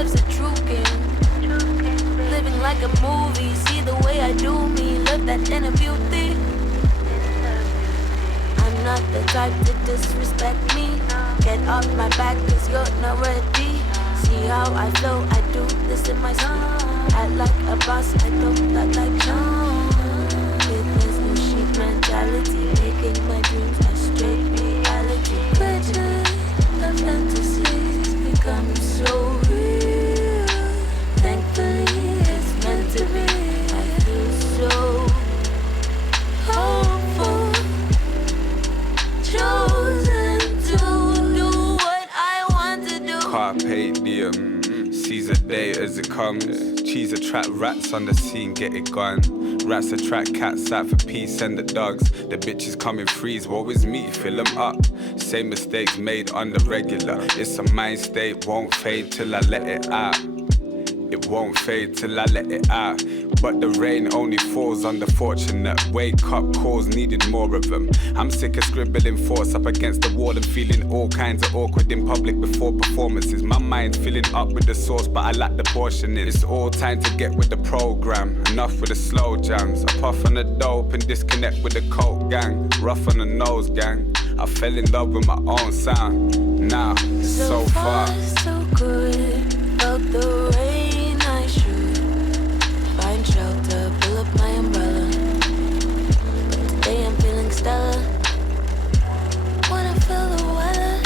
love's a true game. Living like a movie, see the way I do me. Love that inner beauty. I'm not the type to disrespect me. Get off my back cause you're not ready. See how I flow, I do this in my sleep. Act like a boss, I don't act like John. There's no sheep mentality, making my dreams a straight reality. Pictures of fantasies become so real. Thankfully, it's meant to be. I feel so hopeful, chosen to do what I want to do. Carpe diem, seize a day as it comes. Cheese attract rats on the scene, get it gone. Rats attract cats out for peace and the dogs. The bitches come in threes, woe is me, fill them up. Same mistakes made on the regular. It's a mind state, won't fade till I let it out. It won't fade till I let it out. But the rain only falls on the fortunate. Wake up calls, needed more of them. I'm sick of scribbling thoughts up against the wall and feeling all kinds of awkward in public before performances. My mind filling up with the sauce, but I lack the portioning. It's all time to get with the program. Enough with the slow jams. I puff on the dope and disconnect with the coke gang. Rough on the nose gang. I fell in love with my own sound. Now, so far, so good. Felt the rain, I should find shelter, pull up my umbrella. But today I'm feeling stellar. Wanna feel the weather.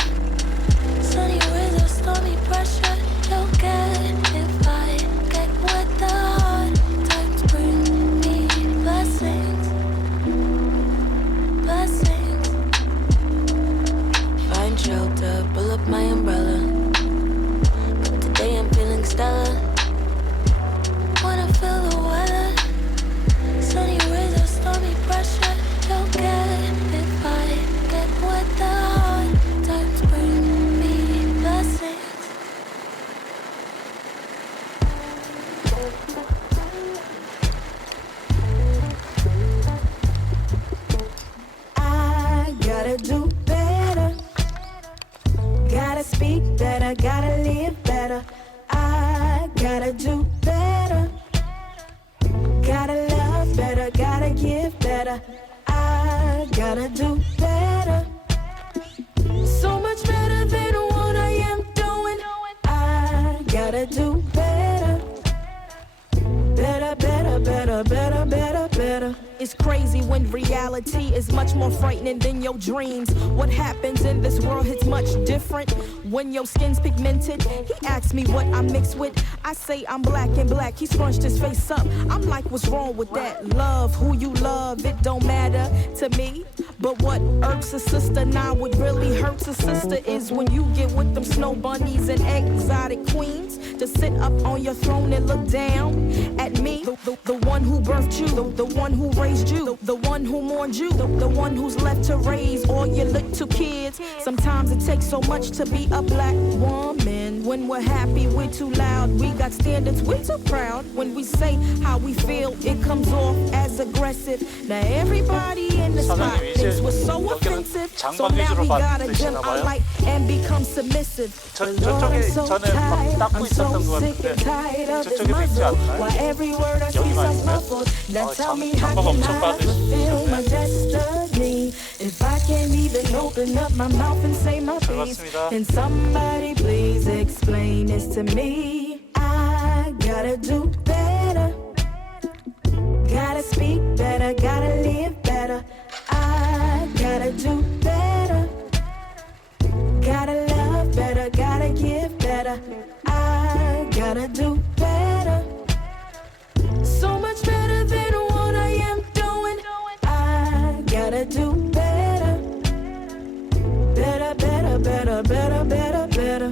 Sunny rays or stormy pressure. You'll get if I get wet. The hard times bring me blessings. Blessings. Find shelter, pull up my umbrella. But today I'm feeling stellar. Wanna feel the weather. Sunny rays or stormy pressure. You'll get if I get wet. The hard times bring me blessings. I gotta do better. Gotta speak better. Gotta live better. I gotta do better. Gotta love better. Gotta give better. I gotta do better. So much better than what I am doing. I gotta do better. Better, better, better, better, better, better. It's crazy when reality is much more frightening than your dreams. What happens in this world is much different when your skin's pigmented. He asks me what I mix with. I say I'm black and black. He scrunched his face up. I'm like, what's wrong with that? Love who you love, it don't matter to me. But what irks a sister now, what really hurts a sister is when you get with them snow bunnies and exotic queens to sit up on your throne and look down at me. The one who birthed you, the one who raised you, the one who mourned you, the one who's left to raise all your little kids. Sometimes it takes so much to be a black woman. When we're happy, we're too loud. We got standards, we're too proud. When we say how we feel, it comes off as aggressive. Now everybody in the spot thinks we're so offensive. So now we gotta dim our light and become submissive. 저쪽에 전에 막 닦고 있었던 것 같은데 저쪽에 있지 않나요? 여기만 있나요? 장박 엄청 받으시네. If I can't even open up my mouth and say my piece, then somebody please explain this to me. I gotta do better. Gotta speak better. Gotta live better. I gotta do better. Gotta love better. Gotta give better. I gotta do better. So much better than what I am doing. I gotta do better. Better, better, better, better, better, better.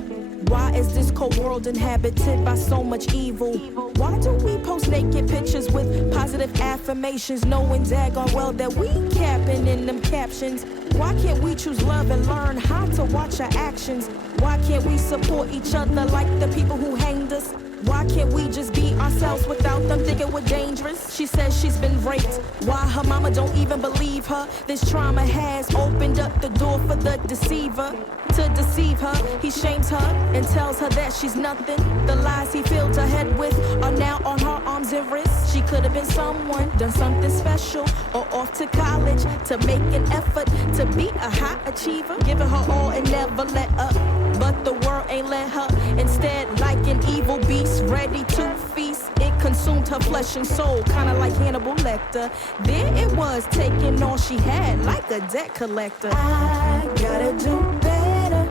Why is this cold world inhabited by so much evil? Why do we post naked pictures with positive affirmations, knowing daggone well that we capping in them captions? Why can't we choose love and learn how to watch our actions? Why can't we support each other like the people who hanged us? Why can't we just be ourselves without them thinking we're dangerous. She says she's been raped. Why her mama don't even believe her? This trauma has opened up the door for the deceiver to deceive her. He shames her and tells her that she's nothing. The lies he filled her head with are now on her arms and wrists. She could have been someone, done something special, or off to college to make an effort to be a high achiever, giving her all and never let up. But the world ain't let her. Instead, like an evil beast, ready to feast, it consumed her flesh and soul, kinda like Hannibal Lecter. There it was, taking all she had like a debt collector. I gotta do better,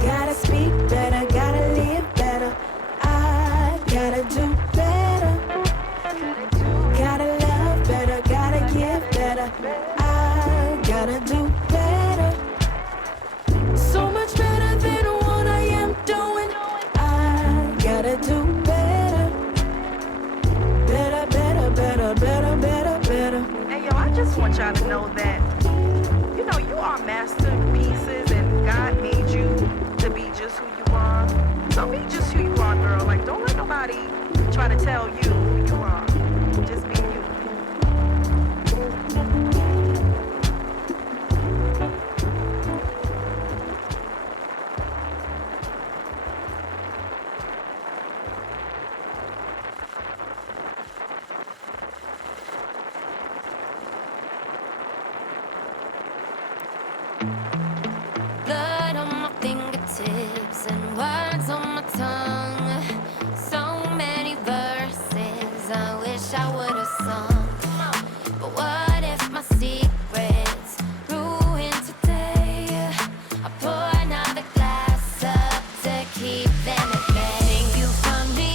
gotta speak better, gotta live better. I gotta do better, gotta love better, gotta give better. I gotta do better, so much better than what I am doing. I gotta do better, better, better, better, better, better, better. Hey yo, I just want y'all to know that, you know, you are masterpieces and God made you to be just who you are. So be just who you are, girl. Like, don't let nobody try to tell you who you are. Just be you. Blood on my fingertips and words on my tongue. So many verses I wish I would have sung. But what if my secrets ruin today? I pour another glass up to keep them at bay. Think you found me?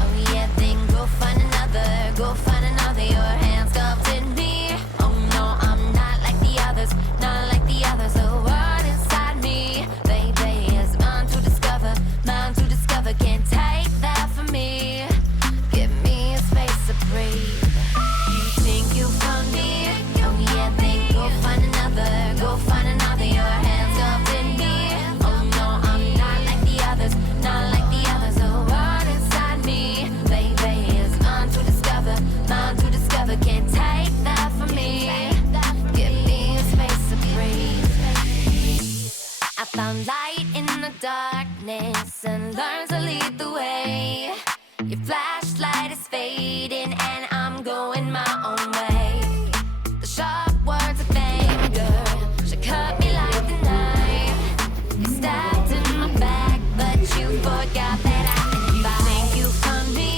Oh yeah, then go find another. Go find another. Your hands cupped in me. Oh no, I'm not like the others. Not like the others. The world inside me, baby, is mine to discover. Mine to discover. Can't take that from me. Give me a space to breathe. You think you found me? Oh yeah, then go find another. Go find another. Your hands up in me. Oh no, I'm not like the others. Not like the others. The world inside me, baby, is mine to discover. Mine to discover. Can't take that from me. Give me a space to breathe. I found light in the darkness and learned to lead the way. Your flashlight is fading and I'm going my own way. The sharp words of anger should cut me like the knife. You stabbed in my back, but you forgot that I can fight. You think you found me?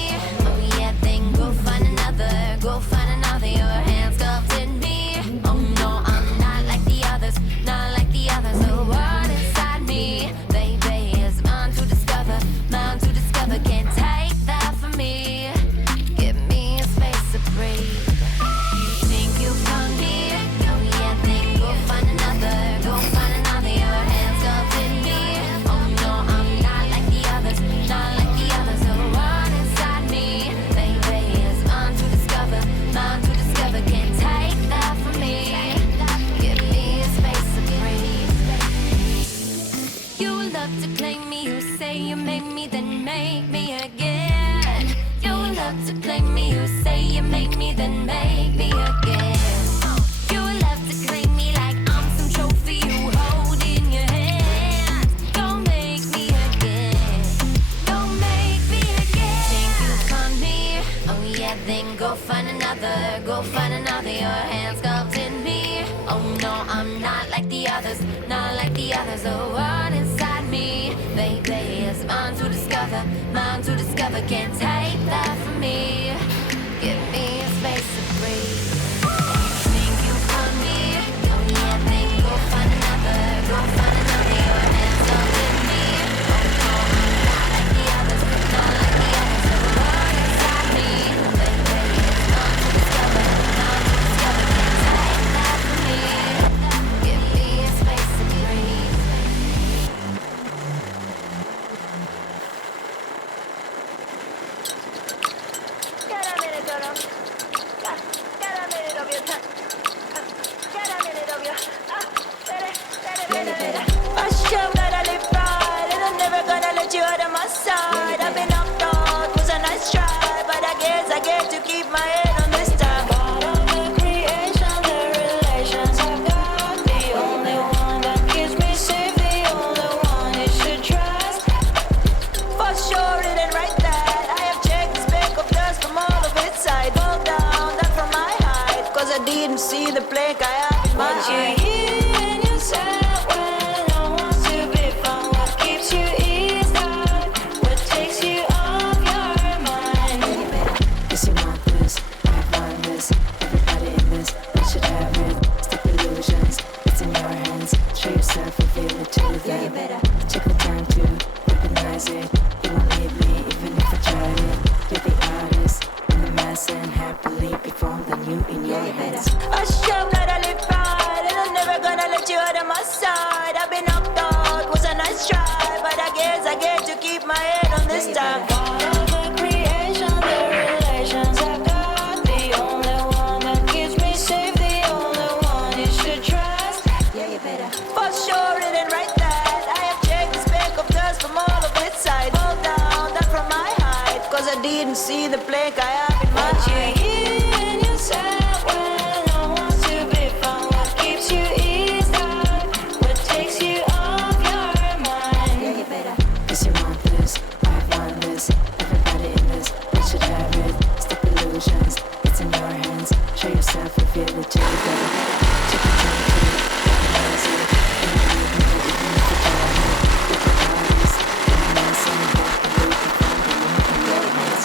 Oh yeah, then go find another. Go find another. Your hands cupped in me. Oh no, I'm not like the others. Not like the others. The world inside me, baby, is mine to discover. Mine to discover. Can't take that from me. Give me a space to breathe. You think you found me? Oh yeah, then go find another. Go find another. Your hands up in me. Oh no, I'm not like the others. Not like the others. The world inside me, baby, is mine to discover. Mine to discover. Can't take that from me. Give me a space to breathe. You love to claim me. You say you made me, then make me again. You love to claim me. You say you made me, then make me again. You love to claim me like I'm some trophy you hold in your hand. Don't make me again. Don't make me again. Think you found me? Oh yeah, then go find another. Go find another. Your hands cupped in me. Oh no, I'm not like the others. Not like the others. The world inside me, baby, is mine to discover. Mine to discover. Can't take that from me. Give me a space to breathe. Think you found me? Oh yeah, then go find another. Go find another. Your hands up in me. Oh no, I'm not like the others. Not like the others. The world inside me, baby, is mine to discover. Mine to discover. Can't take that from me. Give me a space to breathe. I show that I live right, and I'm never gonna let you out of my sight. I've been up north, was a nice I didn't see the blink I have in my eye. You and yourself when I want to be found. What keeps you inside? What takes you off your mind? You better, cause you want this, I want this. Everybody in this, they should have it. Stop illusions, it's in your hands. Show yourself, reveal it to them. Yeah, you better take the time to recognize it. You won't leave me even if I tried it. You're the artist in the mass and happily perform the new in your hands. I show that I live right and I'm never gonna let you out of my side. I've been knocked out, was a nice try, but I guess I get to keep my head on this time. Part of the creation, the relations I got, the only one that keeps me safe, the only one you should trust. Yeah, you better. For sure, it ain't right that I have checked the speck of dust from all of its sides. Fall down, not from my height, cause I didn't see the blink I have in my eye. You and yourself when I want to be found. What keeps you inside? What takes you off your mind? Yeah, you better. Cause you want this, I want this. Everybody in this, they should have it. Stop illusions, it's in your hands. Show yourself, reveal it to the better. Take the time to recognize it. And believe me, even if you try it. You're the artist in the mass and happily perform the new in your hands.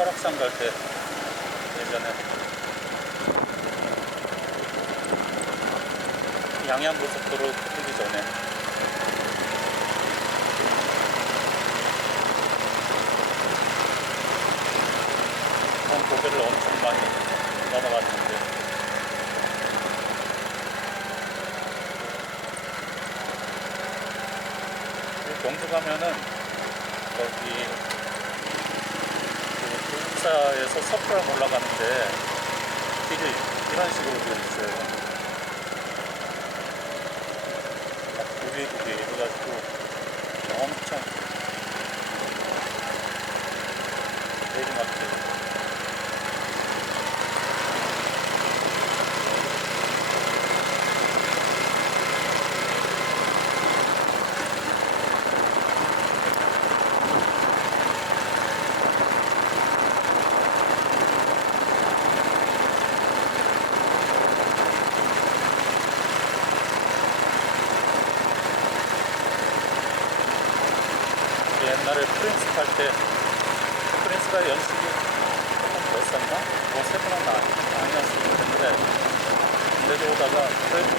설악산 갈 때 예전에 양양고속도로 뜨기 전에 그런 고개를 엄청 많이 넘어갔는데 경주 가면은 거기 에서 서프랑 올라가는데 길이 이런 식으로 되어 있어요. 구비구비 해가지고 엄청 내리막길. 옛날에 프린스 탈 때 프린스가 연식이 조금 더 쌌나? 뭐 세분은 아니었을 텐데 근데도 오다가 그래도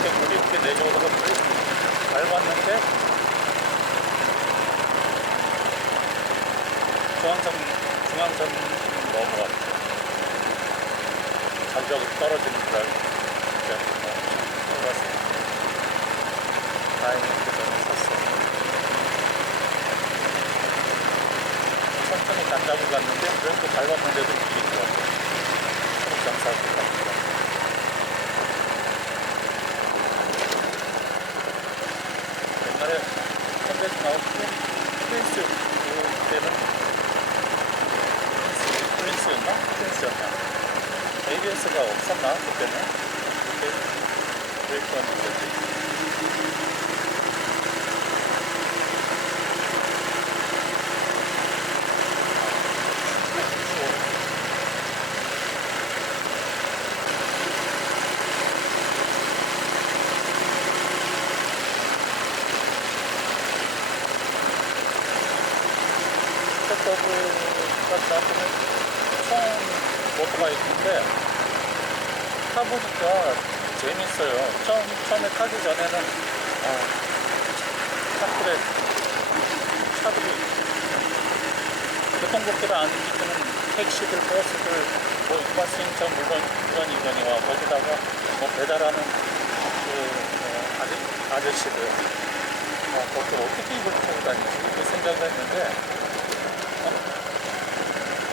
이렇게 물이 이렇게 내려오다가 물을 밟았는데 중앙선 넘어갔죠. 장벽으로 떨어지는 줄 알고 올랐어요. 다행히 그 전에 섰어요. 천천히 간다고 갔는데 그래도 밟았는데도 물이 들어왔어요. 서로 경사도 같고. 옛날에 현대에서 나온 프린스 그때는 프린스였나? ABS가 없었나? 그때는? 그때 브레이크였는데 슈퍼커브가 저한테는 처음 오토바이 있는데 타보니까 재밌어요. 처음에 타기 전에는 차들이 교통법규를 안 지키는 택시들, 버스들, 뭐 일반 승용차 물론 이거니와 거기다가 뭐 배달하는 그 아저씨들 그것들 어떻게 이걸 타고 다니지? 이렇게 생각을 했는데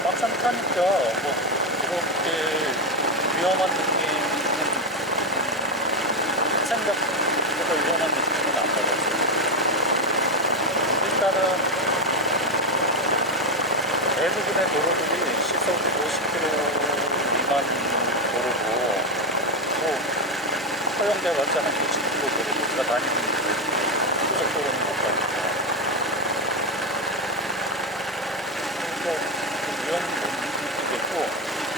막상 타니까 뭐 그렇게 위험한 느낌은 생각보다 위험한 느낌은 안 받았어요. 일단은 대부분의 도로들이 시속 50km 미만 도로고 뭐 허용돼 봤자 한 60km 도로 우리가 다니는 고속도로는 못 가니까 위험 못 느끼겠고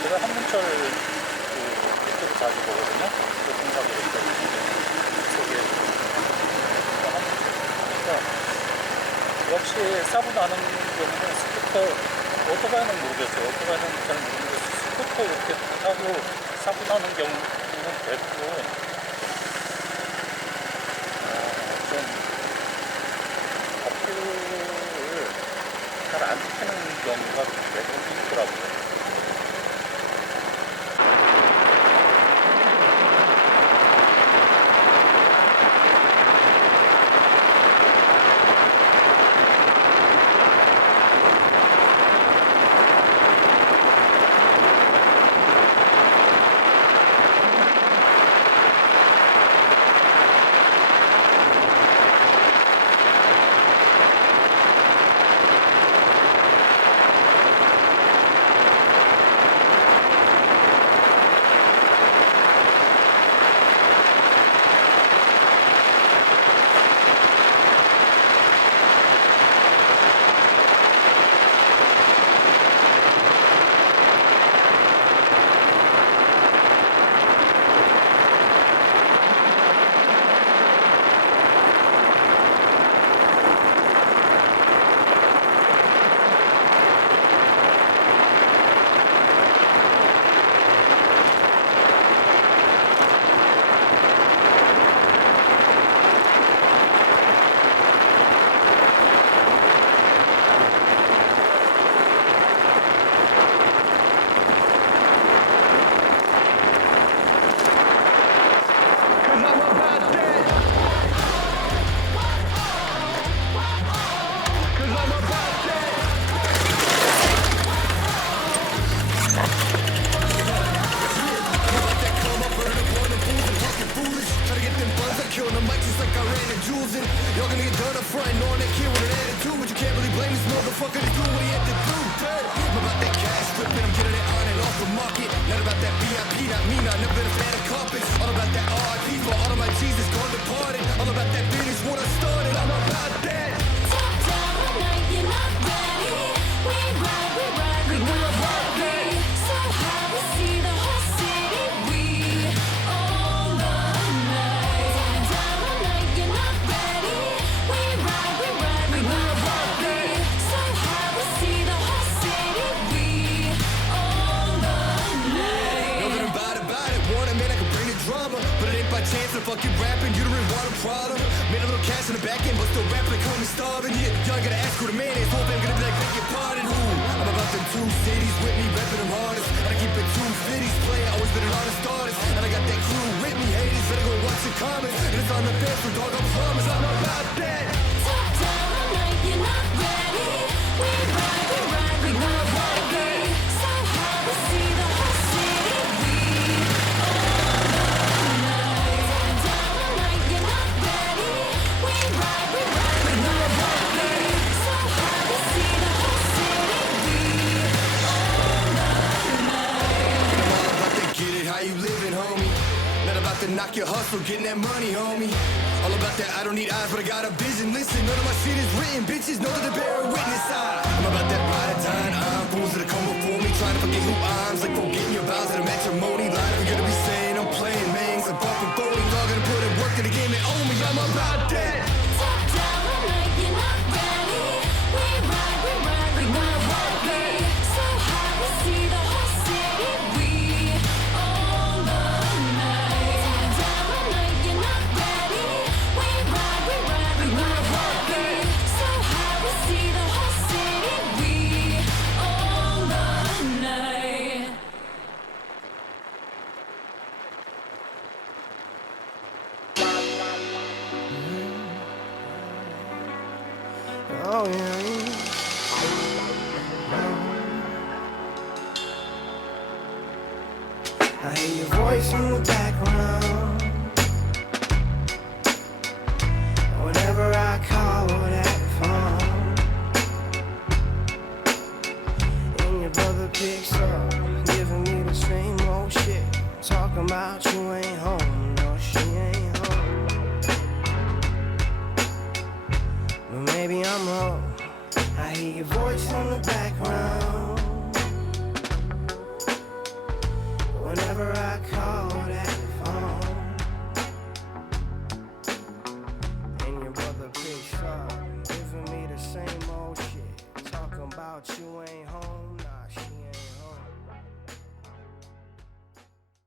제가 한문철 그 유튜브 자주 보거든요. 교통사고 속에 한문철 역시 사고 나는 경우는 스쿠터, 오토바이는 모르겠어요. 오토바이는 잘 모르겠어요. 스쿠터 이렇게 타고 사고 나는 경우는 대부분 좀 앞을 잘 안 지키는 경우가 대부분 있더라고요. fucking rapping, you don't really want a problem. Made a little cash in the back end, but still rapping like homie starving. Yeah, y'all gotta ask who the man is. Hope I'm gonna be like, beg your pardon. Ooh, I'm about them 2 cities with me, repping them hardest. And I keep it 250s playing, always been an honest artist. And I got that crew with me, haters, better go watch the comments. And it's on the bed, so dog, I promise I'm about that. Top down, I'm like you're not ready. We ride, we not ready. So hard to see the whole city. We all night. Top down, I'm like you're not ready. We ride, we not ready. So hard to see the whole city. We all night. I'm all about to get it, how you living, homie? Not about to knock your hustle, getting that money, homie. All about that, I don't need eyes, but I got a vision. Listen, none of my shit is written, bitches know that they bear witness. I'm about that ride or die, I'm fools that come before me, trying to forget who I'm. It's like forgetting your vows at a matrimony line. I'm gonna be saying I'm playing mangs, I'm fucking phony. Y'all gonna put in work to the game and own me. I'm about that. Top down, I'm like you're not ready. We ride, we not ready. So hard to see the whole city. We all night. Top down, I'm like you're not ready. We ride, we not ready. So hard to see the whole city. We all night. Oh yeah. I hear your voice in the background. Whenever I call that phone, and your brother picks up, giving me the same old shit, talking about you ain't home. No, she ain't home. But maybe I'm wrong. I hear your voice in the background. Whenever I call